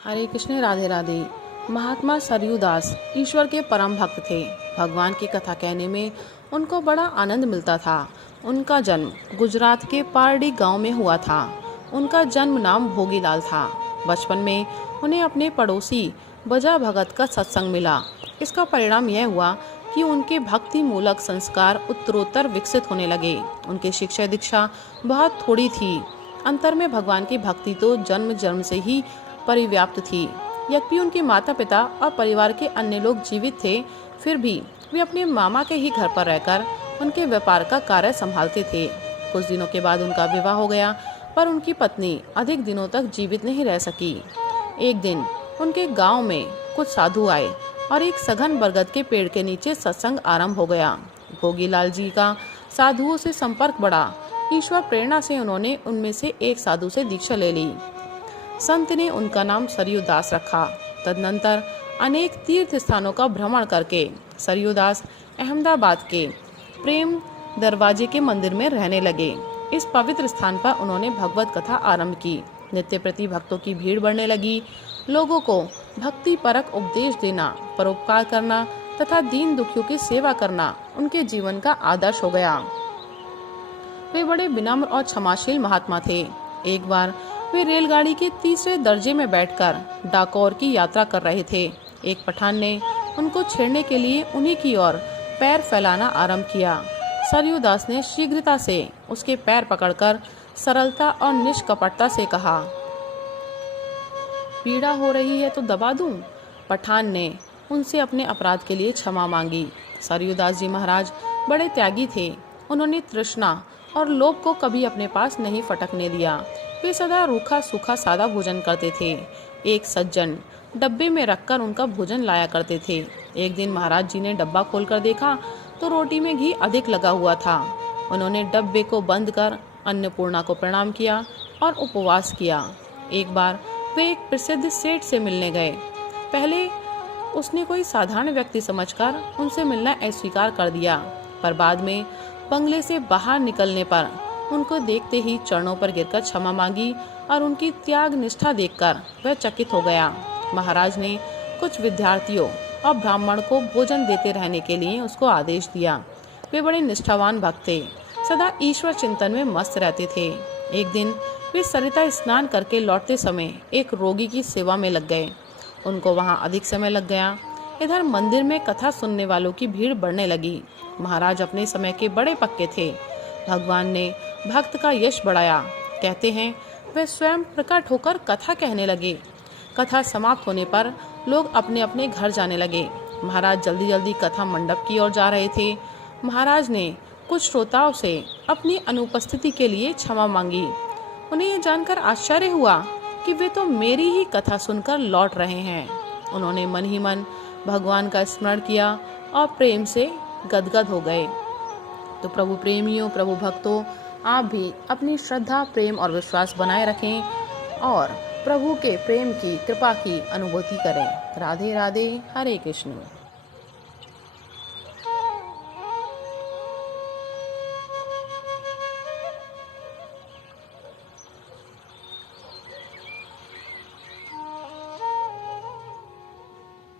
हरे कृष्ण, राधे राधे। महात्मा सरयू दास ईश्वर के परम भक्त थे। भगवान की कथा कहने में उनको बड़ा आनंद मिलता था। उनका जन्म गुजरात के पारडी गांव में हुआ था। उनका जन्म नाम भोगीलाल था। बचपन में उन्हें अपने पड़ोसी बजा भगत का सत्संग मिला। इसका परिणाम यह हुआ कि उनके भक्ति मूलक संस्कार उत्तरोत्तर विकसित होने लगे। उनकी शिक्षा दीक्षा बहुत थोड़ी थी। अंतर में भगवान की भक्ति तो जन्म जन्म से ही परिव्याप्त थी। यद्यपि उनके माता पिता और परिवार के अन्य लोग जीवित थे, फिर भी वे अपने मामा के ही घर पर रहकर उनके व्यापार का कार्य संभालते थे। कुछ दिनों के बाद उनका विवाह हो गया, पर उनकी पत्नी अधिक दिनों तक जीवित नहीं रह सकी। एक दिन उनके गांव में कुछ साधु आए और एक सघन बरगद के पेड़ के नीचे सत्संग आरंभ हो गया। भोगीलाल जी का साधुओं से संपर्क बढ़ा। ईश्वर प्रेरणा से उन्होंने उनमें से एक साधु से दीक्षा ले ली। संत ने उनका नाम सरयू दास रखा। तदनंतर अनेक तीर्थ स्थानों का भ्रमण करके सरयू दास अहमदाबाद के प्रेम दरवाजे के मंदिर में रहने लगे। इस पवित्र स्थान पर उन्होंने भगवत कथा आरंभ की। नित्य प्रति भक्तों की भीड़ बढ़ने लगी। लोगों को भक्ति परक उपदेश देना, परोपकार करना तथा दीन दुखियों की सेवा करना उनके जीवन का आदर्श हो गया। वे बड़े विनम्र और क्षमाशील महात्मा थे। एक बार वे रेलगाड़ी के तीसरे दर्जे में बैठकर डाकोर की यात्रा कर रहे थे। एक पठान ने उनको छेड़ने के लिए उन्हीं की ओर पैर फैलाना आरंभ किया। सरयू दास ने शीघ्रता से उसके पैर पकड़कर सरलता और निष्कपटता से कहा, पीड़ा हो रही है तो दबा दूं। पठान ने उनसे अपने अपराध के लिए क्षमा मांगी। सरयू दास जी महाराज बड़े त्यागी थे। उन्होंने तृष्णा और लोभ को कभी अपने पास नहीं फटकने दिया। वे सदा रूखा सूखा सादा भोजन करते थे। एक सज्जन डब्बे में रखकर उनका भोजन लाया करते थे। एक दिन महाराज जी ने डब्बा खोलकर देखा तो रोटी में घी अधिक लगा हुआ था। उन्होंने डब्बे को बंद कर अन्नपूर्णा को प्रणाम किया और उपवास किया। एक बार वे एक प्रसिद्ध सेठ से मिलने गए। पहले उसने कोई साधारण व्यक्ति समझकर उनसे मिलना अस्वीकार कर दिया, पर बाद में बंगले से बाहर निकलने पर उनको देखते ही चरणों पर गिरकर क्षमा मांगी और उनकी त्याग निष्ठा देखकर वह चकित हो गया। महाराज ने कुछ विद्यार्थियों और ब्राह्मण को भोजन देते रहने के लिए उसको आदेश दिया। वे बड़े निष्ठावान भक्त थे, सदा ईश्वर चिंतन में मस्त रहते थे। एक दिन वे सरिता स्नान करके लौटते समय एक रोगी की सेवा में लग गए। उनको वहां अधिक समय लग गया। इधर मंदिर में कथा सुनने वालों की भीड़ बढ़ने लगी। महाराज अपने समय के बड़े पक्के थे। भगवान ने भक्त का यश बढ़ाया। कहते हैं वे स्वयं प्रकट होकर कथा कहने लगे। कथा समाप्त होने पर लोग अपने अपने घर जाने लगे। महाराज जल्दी जल्दी कथा मंडप की ओर जा रहे थे। महाराज ने कुछ श्रोताओं से अपनी अनुपस्थिति के लिए क्षमा मांगी। उन्हें यह जानकर आश्चर्य हुआ कि वे तो मेरी ही कथा सुनकर लौट रहे हैं। उन्होंने मन ही मन भगवान का स्मरण किया और प्रेम से गदगद हो गए। तो प्रभु प्रेमियों, प्रभु भक्तों, आप भी अपनी श्रद्धा, प्रेम और विश्वास बनाए रखें और प्रभु के प्रेम की, कृपा की अनुभूति करें। राधे राधे, हरे कृष्ण।